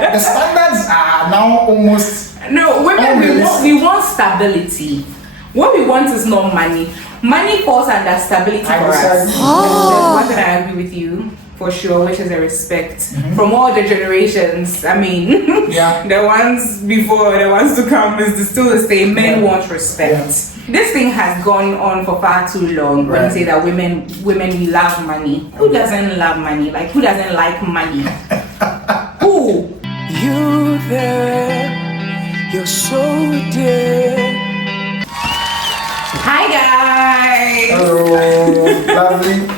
the standards are now almost. No, women, we want stability. What we want is not money. Money falls under stability for us. One thing I agree with you for sure, which is a respect from all the generations. I mean, the ones before, the ones to come is still the same. Men want respect. This thing has gone on for far too long. When you say that women love money, who doesn't love money? Like, who doesn't like money? Who? You there, you're so dear. Hi guys. Hello, lovely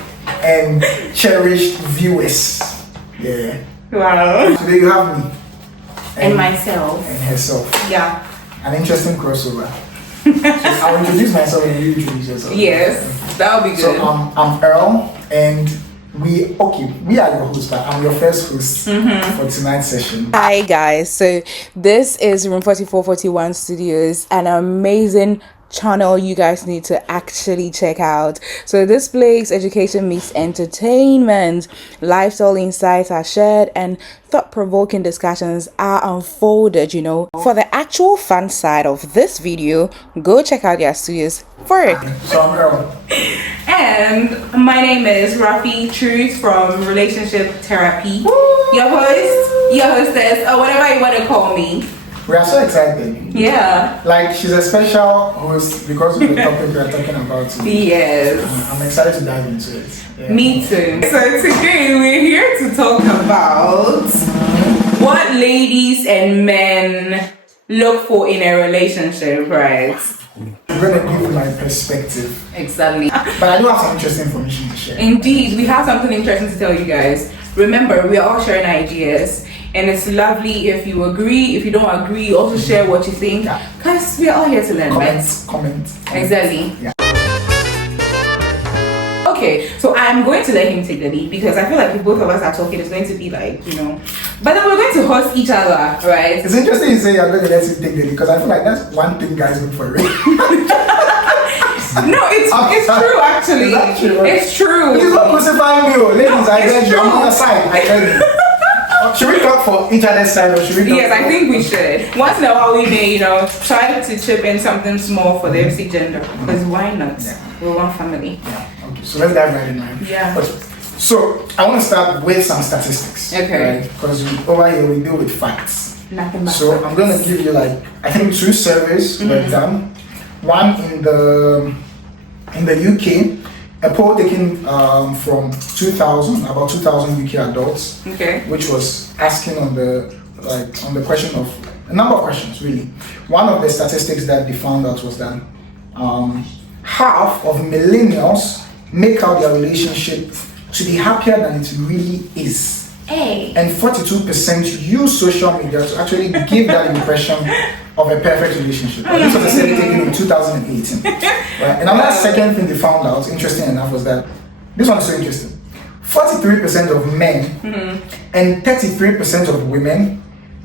and cherished viewers. Yeah. Wow. Today you have me And myself. and herself. Yeah. An interesting crossover. So I'll introduce myself and you introduce yourself. Yes, that'll be good. So I'm Earl, and we are your hosts, but I'm your first host for tonight's session. Hi guys, so this is Room 4441 Studios, an amazing channel you guys need to actually check out. So this place, education meets entertainment, lifestyle insights are shared, and thought-provoking discussions are unfolded. For the actual fun side of this video, go check out their studios for it. So I'm Earl. And my name is Rafi Truth from Relationship Therapy. Your host, your hostess, or whatever you want to call me. We are so excited. Yeah. Like, she's a special host because of the topic we are talking about today. Yes. I'm excited to dive into it. Yeah. Me too. So today we're here to talk about what ladies and men look for in a relationship, right? I'm going to give you my perspective. Exactly. But I do have some interesting information to share. Indeed, we have something interesting to tell you guys. Remember, we are all sharing ideas. And it's lovely if you agree. If you don't agree, also share what you think. Because we're all here to learn, Comment. Exactly. Yeah. Okay, so I'm going to let him take the lead because I feel like if both of us are talking, it's going to be like, But then we're going to host each other, right? It's interesting you say you're going to let him take the lead because I feel like that's one thing guys look for. No, it's true actually. Is that true? It's true. Please don't crucify me, ladies. I beg you. I'm on the side. I beg you. Should we talk for each other's side or should we talk? Yes, I think we should. Once in a while we may, try to chip in something small for the opposite gender. Because why not? Yeah. We're one family. Yeah. Okay, so let's dive right in, man. Yeah. Okay. So I want to start with some statistics. Okay. Right? Because over here we deal with facts. Nothing but So facts. I'm going to give you I think 2 surveys were done. One in the UK. A poll taken from 2,000, about 2,000 UK adults, which was asking on the question of a number of questions really. One of the statistics that they found out was that half of millennials make out their relationship to be happier than it really is. Hey. And 42% use social media to actually give that impression of a perfect relationship. This was a study taken in 2018. Right? And another second thing they found out, interesting enough, was that this one is so interesting. 43% of men and 33% of women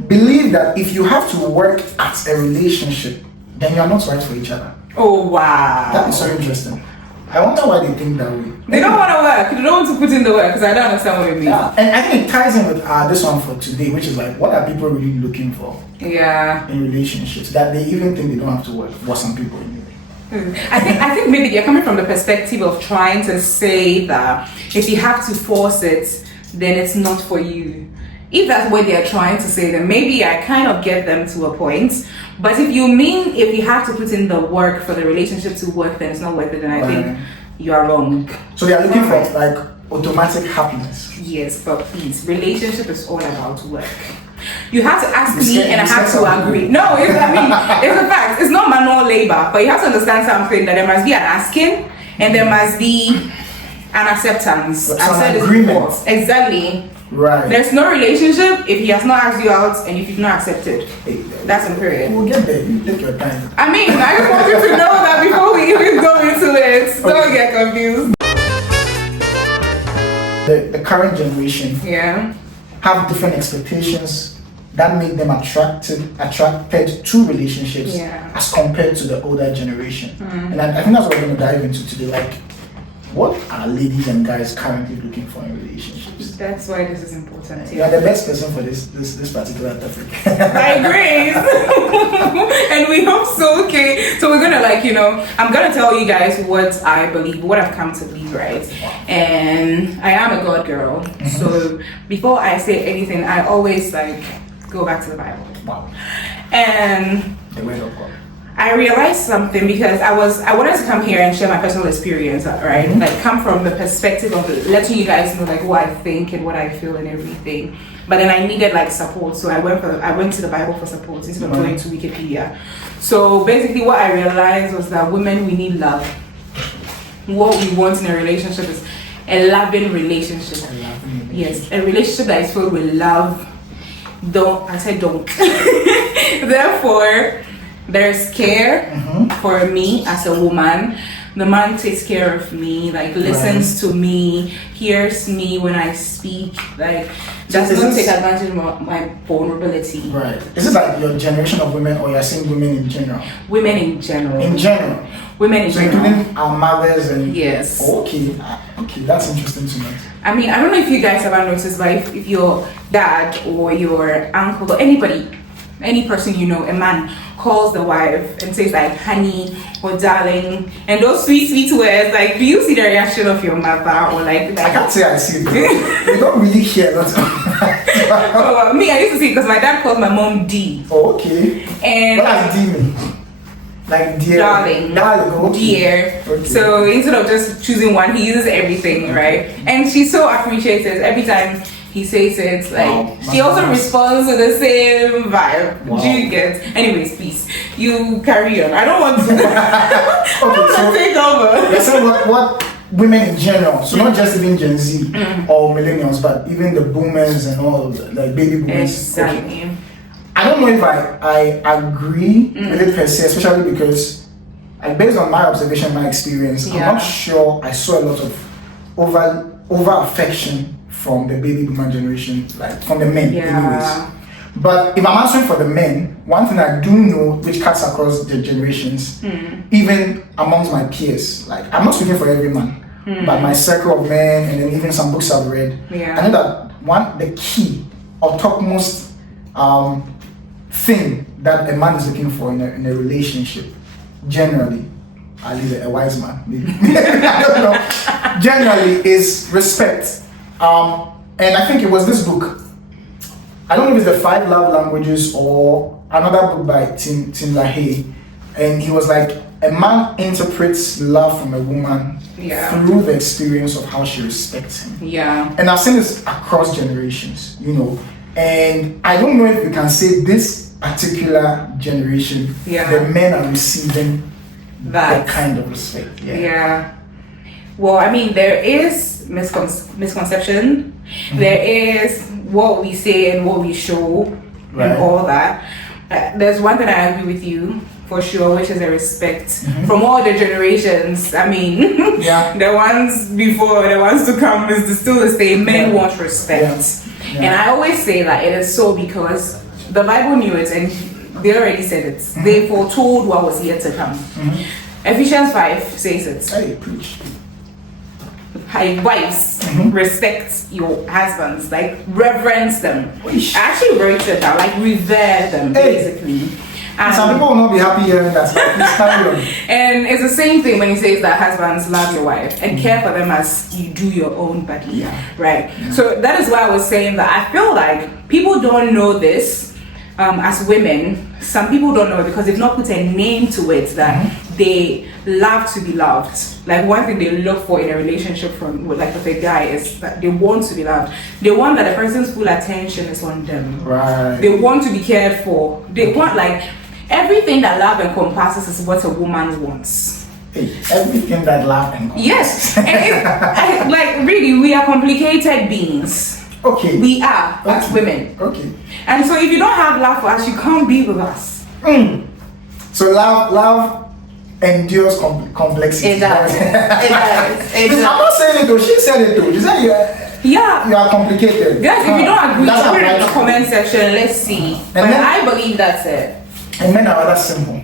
believe that if you have to work at a relationship, then you are not right for each other. Oh wow. That is so interesting. I wonder why they think that way. They don't want to work. They don't want to put in the work because I don't understand what it means. Yeah. And I think it ties in with this one for today, which is what are people really looking for in relationships that they even think they don't have to work for some people anyway. I think maybe they're coming from the perspective of trying to say that if you have to force it, then it's not for you. If that's what they're trying to say, then maybe I kind of get them to a point. But if you mean if you have to put in the work for the relationship to work, then it's not worth it, then I think you are wrong. So they are looking for automatic happiness. Yes, but please, relationship is all about work. You have to ask me and I have to agree. No, it's a fact. It's not manual labor, but you have to understand something that there must be an asking and there must be an acceptance. An agreement. Exactly. Right. There's no relationship if he has not asked you out and if you've not accepted. That's a period. We'll get there. You take your time. I just want you to know that before we even go into it. Don't get confused. The current generation have different expectations that make them attracted to relationships as compared to the older generation. And I think that's what we're going to dive into today. what are ladies and guys currently looking for in relationships? That's why this is important. You are the best person for this particular topic. By grace. And we hope so. Okay, so we're gonna I'm gonna tell you guys what I believe, what I've come to believe, right? And I am a God girl. So before I say anything, I always go back to the Bible. Wow. And the word of God. I realized something because I wanted to come here and share my personal experience, right? Come from the perspective of letting you guys know what I think and what I feel and everything. But then I needed support, so I went to the Bible for support instead of going to Wikipedia. So basically, what I realized was that women, we need love. What we want in a relationship is a loving relationship. Yes, a relationship that is filled with love. Don't. Therefore, there's care for me as a woman. The man takes care of me, listens to me, hears me when I speak, doesn't take advantage of my vulnerability. Right. Is it your generation of women, or you're saying women in general? Women in general. In general. Women in general. Including our mothers and... Yes. Oh, okay, that's interesting to know. I mean, I don't know if you guys ever noticed, but if your dad or your uncle or anybody, any person you know, a man, calls the wife and says honey or darling, and those sweet words, do you see the reaction of your mother or I can't say I see it. We don't really hear a lot of me, I used to see it because my dad calls my mom D. Oh, okay. And what does D mean? Dear, darling, okay. dear. Okay. So instead of just choosing one, he uses everything, right? And she's so appreciative every time he says it. She also responds to the same vibe. Wow. Do you get? Anyways, please, you carry on. I don't want to. Take over. You're saying what women in general, so not just even Gen Z or millennials, but even the boomers and all, baby boomers. Exactly. Okay. I don't know if I agree with it per se, especially because, based on my observation, my experience, I'm not sure I saw a lot of over affection from the baby boomer generation, from the men, anyways. But if I'm answering for the men, one thing I do know, which cuts across the generations, even amongst my peers, I'm not speaking for every man, but my circle of men, and then even some books I've read, I know that the key or topmost thing that a man is looking for in a relationship, generally, at least a wise man, maybe. I don't know, generally is respect. And I think it was this book, I don't know if it's the 5 Love Languages or another book by Tim LaHaye, and he was a man interprets love from a woman through the experience of how she respects him. Yeah. And I've seen this across generations, and I don't know if we can say this particular generation, the men are receiving that kind of respect. Yeah. Well, I mean, there is misconception. There is what we say and what we show and all that. There's one thing I agree with you for sure, which is a respect from all the generations. I mean, the ones before, the ones to come is still the same. Men want respect. Yeah. And I always say that it is so because the Bible knew it and they already said it. They foretold what was yet to come. Ephesians 5 says it. Hey, preach. Wives, respect your husbands, reverence them. I actually wrote it down, revere them, basically. And some people will not be happy hearing that. Please carry on. And it's the same thing when he says that husbands love your wife and care for them as you do your own body, right? So that is why I was saying that I feel like people don't know this as women. Some people don't know it because they've not put a name to it that they love to be loved. One thing they look for in a relationship with a guy is that they want to be loved. They want that the person's full attention is on them. Right. They want to be cared for. They want everything that love encompasses is what a woman wants. Hey, everything that love encompasses. Yes. And really, we are complicated beings. Okay. We are as women. Okay. And so if you don't have love for us, you can't be with us. So love endures complexity. It does. I'm not saying it though. She said it though. She said you are complicated. Guys, if you don't agree, put it in the comment section. Let's see. But I believe that's it. And men are rather simple.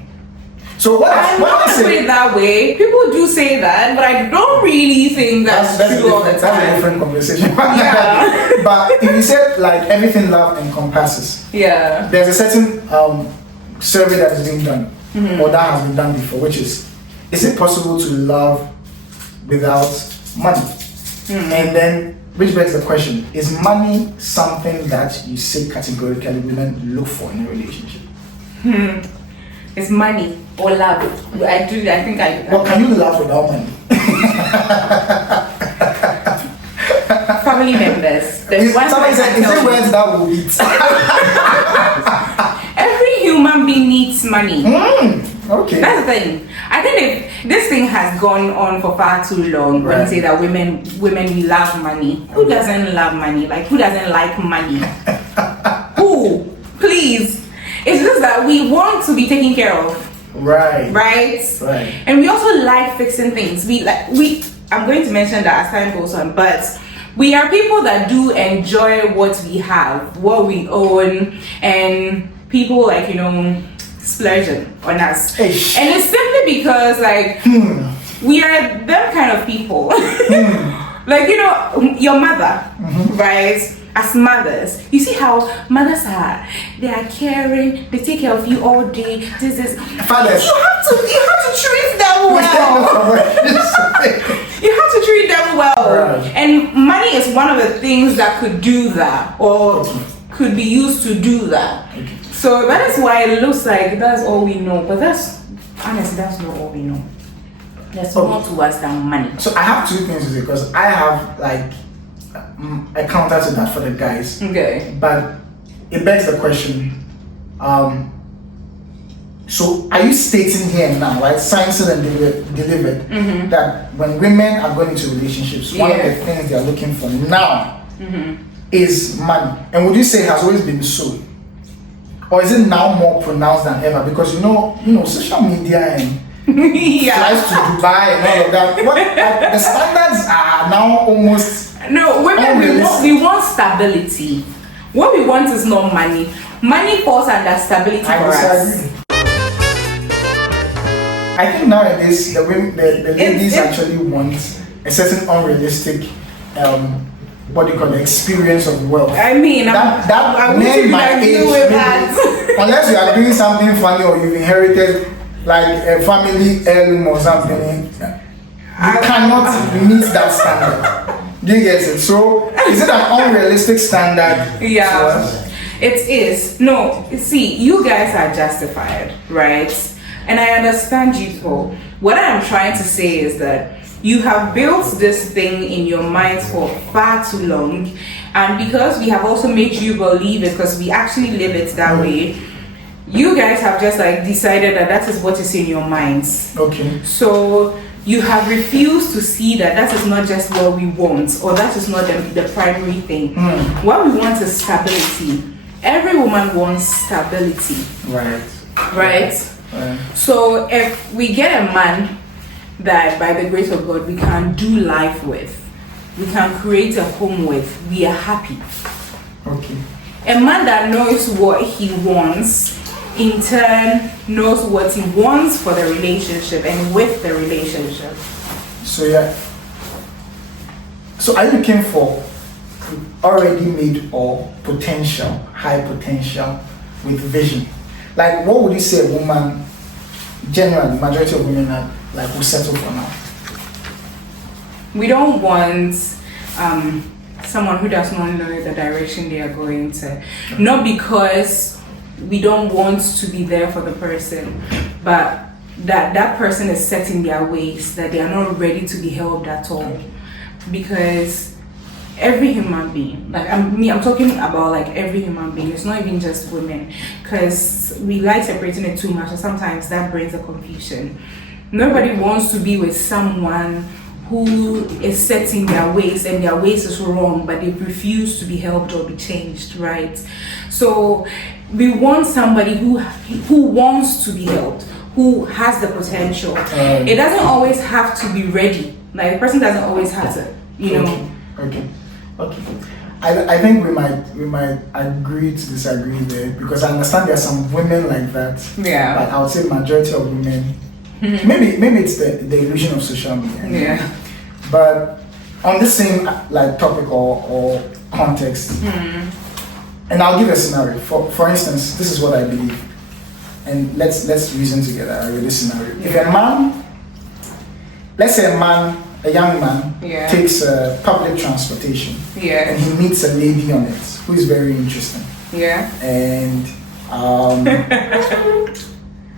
So what I want to put it that way. People do say that, but I don't really think that's true all the time. That's a different conversation. Yeah. But if you said like everything love encompasses, Yeah. there's a certain survey that is being done, or that has been done before, which is it possible to love without money? And then, which begs the question, is money something that you say categorically women look for in a relationship? It's money or love. I think I. Well, can you love without money? Family members. There's one Somebody said, is it words that will eat? Every human being needs money. Okay. That's the thing. I think this thing has gone on for far too long. When you say that women we love money. Who doesn't love money? Like, who doesn't like money? Who? Please. It's just that we want to be taken care of. Right. And we also like fixing things. I'm going to mention that as time goes on, but we are people that do enjoy what we have, what we own, and people splurging on us. Eish. And it's simply because we are them kind of people. Like, your mother, right? As mothers, you see how mothers are. They are caring. They take care of you all day. This. Fathers. You have to treat them well. You have to treat them well. Right. And money is one of the things that could do that, or could be used to do that. Okay. So that is why it looks like that's all we know. But honestly, that's not all we know. There's more to us than money. So I have two things to say, because I have a counter to that for the guys. Okay. But it begs the question. So are you stating here now, right, signed, sealed, and delivered, that when women are going into relationships, one of the things they are looking for now is money? And would you say it has always been so? Or is it now more pronounced than ever? Because social media and flights to Dubai and all of that. The standards are now almost women we want stability. What we want is not money. Money falls under stability for us. I think nowadays the ladies actually want a certain unrealistic experience of wealth. I mean, I men my age, with that. unless you are doing something funny or you've inherited like a family heirloom or something, you cannot meet that standard. Do you get it? So is it an unrealistic standard? Yeah, it is. No, see, you guys are justified, right? And I understand you too. What I'm trying to say is that you have built this thing in your minds for far too long, and because we have also made you believe it, because we actually live it that way, you guys have just decided that is what is in your minds. Okay. So you have refused to see that is not just what we want, or that is not the primary thing. What we want is stability. Every woman wants stability. Right. So if we get a man that by the grace of God we can do life with, we can create a home with, we are happy. Okay. A man that knows what he wants, in turn knows what he wants for the relationship and with the relationship. So so are you looking for already made or high potential with vision? Like, what would you say a woman, generally, majority of women are will settle for now? We don't want someone who does not know the direction they are going to. Not because we don't want to be there for the person, but that person is set in their ways, that they are not ready to be helped at all. Because every human being, I'm talking about every human being, it's not even just women, because we like separating it too much, and sometimes that brings a confusion. Nobody wants to be with someone who is set in their ways and their ways is wrong, but they refuse to be helped or be changed, right? So we want somebody who wants to be helped, who has the potential. It doesn't always have to be ready. The person doesn't always have to, Okay. I think we might agree to disagree there, because I understand there are some women like that. Yeah. But I would say majority of women, maybe it's the illusion of social media. Yeah. But on the same like topic or context, and I'll give a scenario. For instance, this is what I believe, and let's reason together with this scenario. If a man, let's say a young man takes public transportation, and he meets a lady on it who is very interesting, and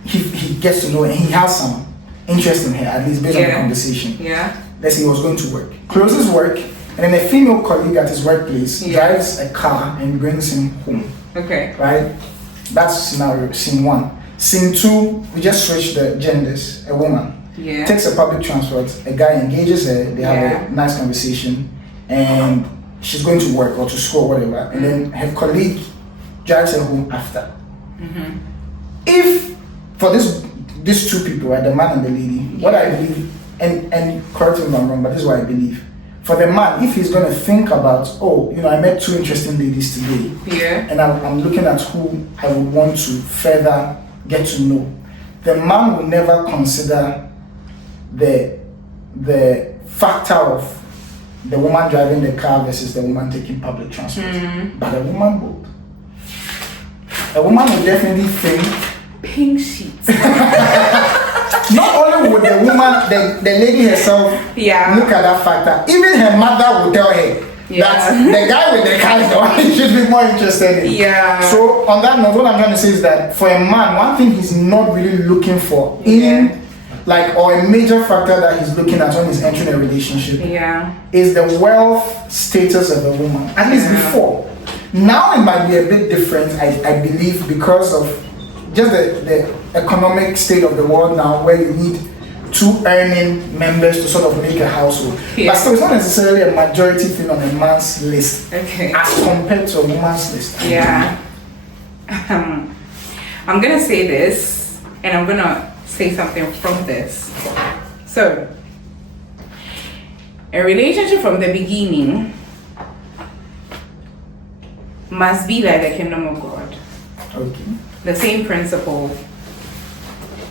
he gets to know her, and he has some interest in her, at least based on the conversation. Let's say he was going to work, closes work, and then a female colleague at his workplace drives a car and brings him home. Okay. Right? That's scenario, scene one. Scene two, we just switch the genders. A woman takes a public transport, a guy engages her, they have a nice conversation, and she's going to work or to school or whatever, and then her colleague drives her home after. If for these two people, right, the man and the lady, what I believe, and correct me if I'm wrong, but this is what I believe. For the man, if he's going to think about, I met two interesting ladies today, and I'm looking at who I would want to further get to know, the man will never consider the factor of the woman driving the car versus the woman taking public transport. But a woman would. A woman would definitely think pink sheets. Not only would the woman, the lady herself look at that factor, even her mother would tell her that the guy with the car is the one she should be more interested in. So on that note, what I'm trying to say is that for a man, one thing he's not really looking for in or a major factor that he's looking at when he's entering a relationship is the wealth status of a woman, at least before. Now it might be a bit different, I believe, because of just the economic state of the world now, where you need two earning members to sort of make a household. But still, it's not necessarily a majority thing on a man's list as compared to a woman's list. I'm gonna say this, and I'm gonna say something from this. So, a relationship from the beginning must be like the kingdom of God. The same principle.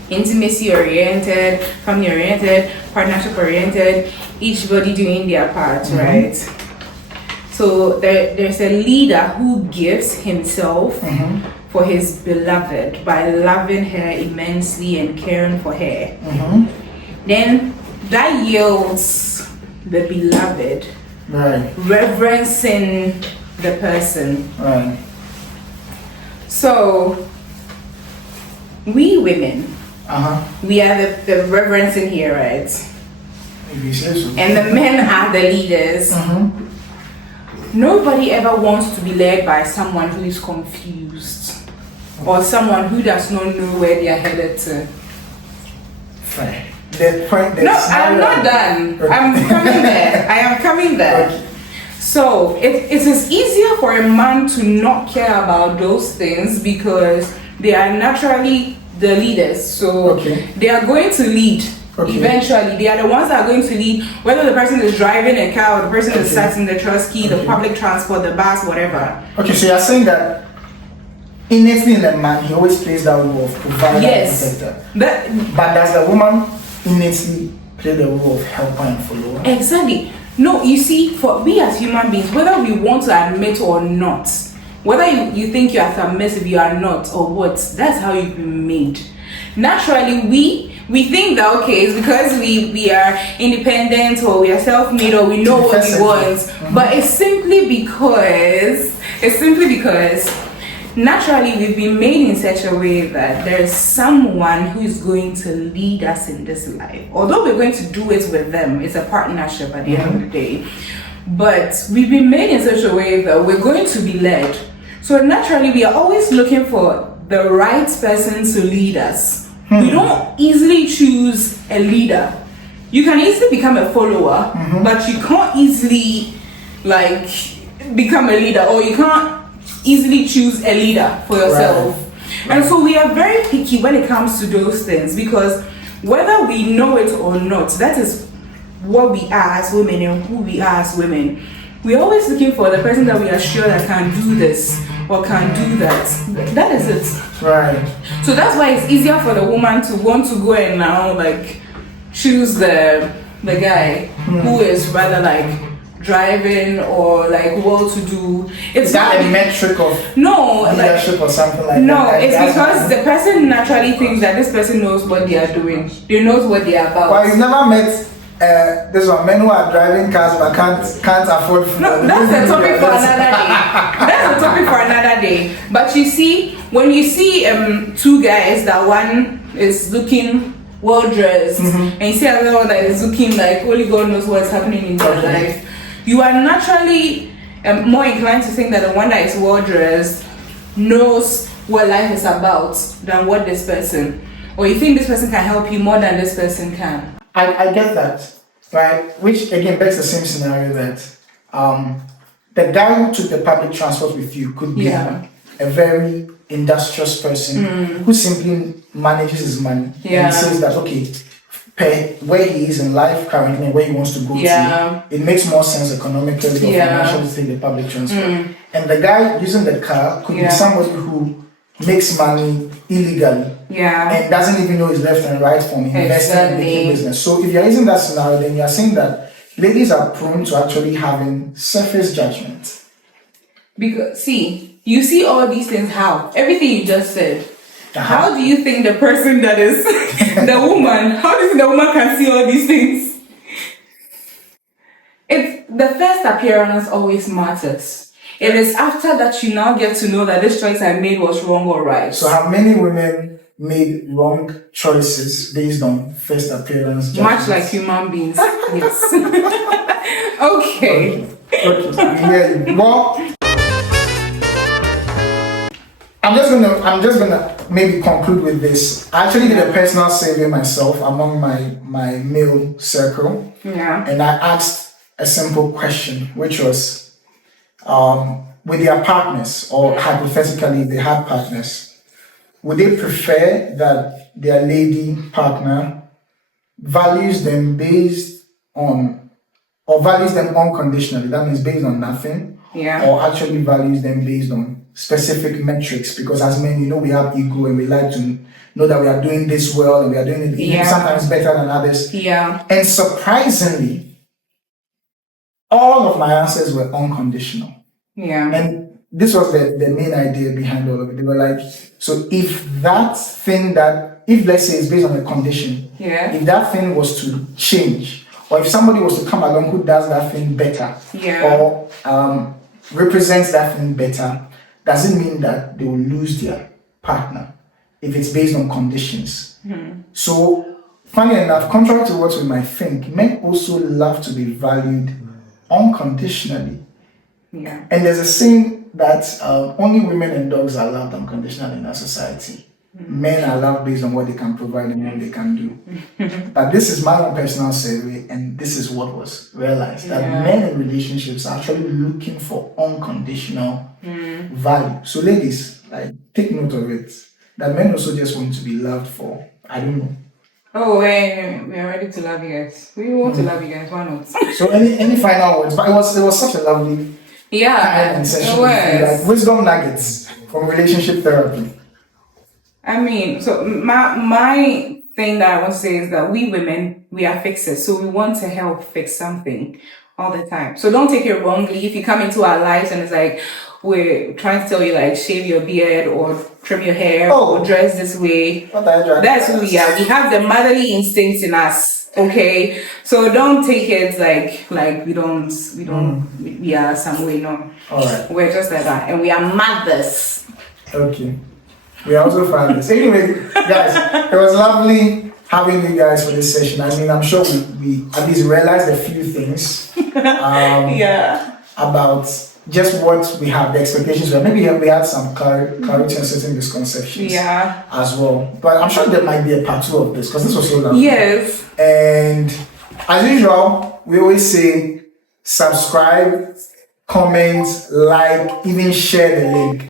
Intimacy oriented, family oriented, partnership oriented, each body doing their part, right? So there's a leader who gives himself for his beloved by loving her immensely and caring for her. Then that yields the beloved reverencing the person. So we women, we are the reverencing here, right? And the men are the leaders. Nobody ever wants to be led by someone who is confused or someone who does not know where they are headed to. No, I'm not done. I'm coming there. I am coming there. So it is easier for a man to not care about those things because they are naturally the leaders. So they are going to lead. Eventually, they are the ones that are going to lead, whether the person is driving a car or the person is sat in the trust key, the public transport, the bus, whatever. So you're saying that innately in a man, he always plays that role of provider and protector. But does the woman innately play the role of helper and follower? Exactly. No, you see, for we as human beings, whether we want to admit or not, whether you think you are submissive, you are not, or what, that's how you've been made. Naturally, we think that it's because we are independent or we are self-made or we know what we want. But it's simply because naturally we've been made in such a way that there's someone who is going to lead us in this life. Although we're going to do it with them, it's a partnership at the end of the day. But we've been made in such a way that we're going to be led. So naturally we are always looking for the right person to lead us. We don't easily choose a leader. You can easily become a follower, but you can't easily become a leader, or you can't easily choose a leader for yourself. And so we are very picky when it comes to those things, because whether we know it or not, that is what we are as women and who we are as women. we're always looking for the person that we are sure that can do this or can do that. That is it. Right. So that's why it's easier for the woman to want to go and now like choose the guy who is rather like driving or like well-to-do. It's Is that not a metric of leadership or something like no, that? it's because the person naturally thinks that this person knows what they are doing. They knows what they are about. Well, you've never met this one, men who are driving cars but can't afford food. No, that's a topic for another day. That's a topic for another day. But you see, when you see two guys, that one is looking well dressed, and you see another one that is looking like only God knows what's happening in their life, you are naturally more inclined to think that the one that is well dressed knows what life is about than what this person, or you think this person can help you more than this person can. I get that, right? Which again begs the same scenario that the guy who took the public transport with you could be a very industrious person who simply manages his money and says that, okay, where he is in life currently and where he wants to go to, it makes more sense economically or financially to take the public transport. And the guy using the car could be somebody who makes money illegally and doesn't even know his left and right from investing in making business. So if you're using that scenario, then you're saying that ladies are prone to actually having surface judgment. Because see, you see all these things how? Everything you just said. How do you think the person that is the woman, how do you think the woman can see all these things? It's the first appearance always matters. It is after that you now get to know that this choice I made was wrong or right. So have many women made wrong choices based on first appearance judgment? Much like human beings, yes. Okay. Yeah. Well, I'm just gonna maybe conclude with this. I actually did a personal survey myself among my male circle. Yeah. And I asked a simple question, which was, with their partners, or hypothetically, if they had partners, would they prefer that their lady partner values them based on, or values them unconditionally? That means based on nothing, or actually values them based on specific metrics? Because as men, you know, we have ego and we like to know that we are doing this well and we are doing it sometimes better than others. Yeah. And surprisingly, all of my answers were unconditional. Yeah. And this was the main idea behind all of it. They were like, so if that thing if let's say it's based on a condition, if that thing was to change, or if somebody was to come along who does that thing better, or represents that thing better, does it mean that they will lose their partner if it's based on conditions? So, funny enough, contrary to what we might think, men also love to be valued unconditionally. Yeah. And there's a saying that only women and dogs are loved unconditionally in our society. Men are loved based on what they can provide and what they can do. But this is my own personal survey, and this is what was realized, that men in relationships are actually looking for unconditional value. So ladies, like, take note of it, that men also just want to be loved for, I don't know. Oh, we're ready to love you guys. We want to love you guys. Why not? So any final words? But it was such a lovely session. Like wisdom nuggets from relationship therapy. I mean, so my thing that I want to say is that we women, we are fixers, so we want to help fix something all the time. So don't take it wrongly if you come into our lives and it's like we're trying to tell you like shave your beard or trim your hair or dress this way. That's who we are. We have the motherly instincts in us. Okay, so don't take it like we are some way. No, all right, we're just like that, and we are mothers. Okay. We are also fathers. Anyway, guys, it was lovely having you guys for this session. I mean, I'm sure we at least realized a few things about just what we have, the expectations were. Maybe we had some clarity on certain misconceptions as well. But I'm sure there might be a part 2 of this because this was so lovely. Yes. And as usual, we always say subscribe, comment, like, even share the link.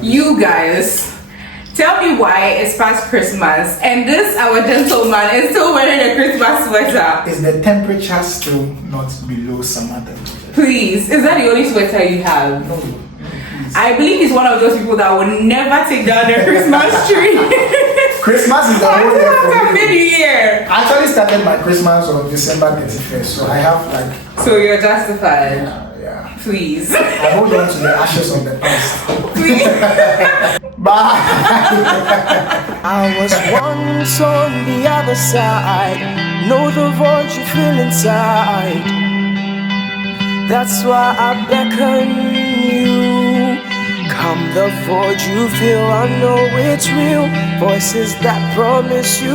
You guys, Tell me why it's past Christmas and this our gentleman is still wearing a Christmas sweater. Is the temperature still not below summer temperature? Please, is that the only sweater you have? No. I believe he's one of those people that will never take down the Christmas tree. Christmas is the whole year for me. Mid-year. I actually started my Christmas on December 31st, so I have like. So you're justified. Yeah. Please. I hold on to the ashes of the past. Please. Bye. I was once on the other side. Know the void you feel inside. That's why I beckon you. Come the void you feel, I know it's real. Voices that promise you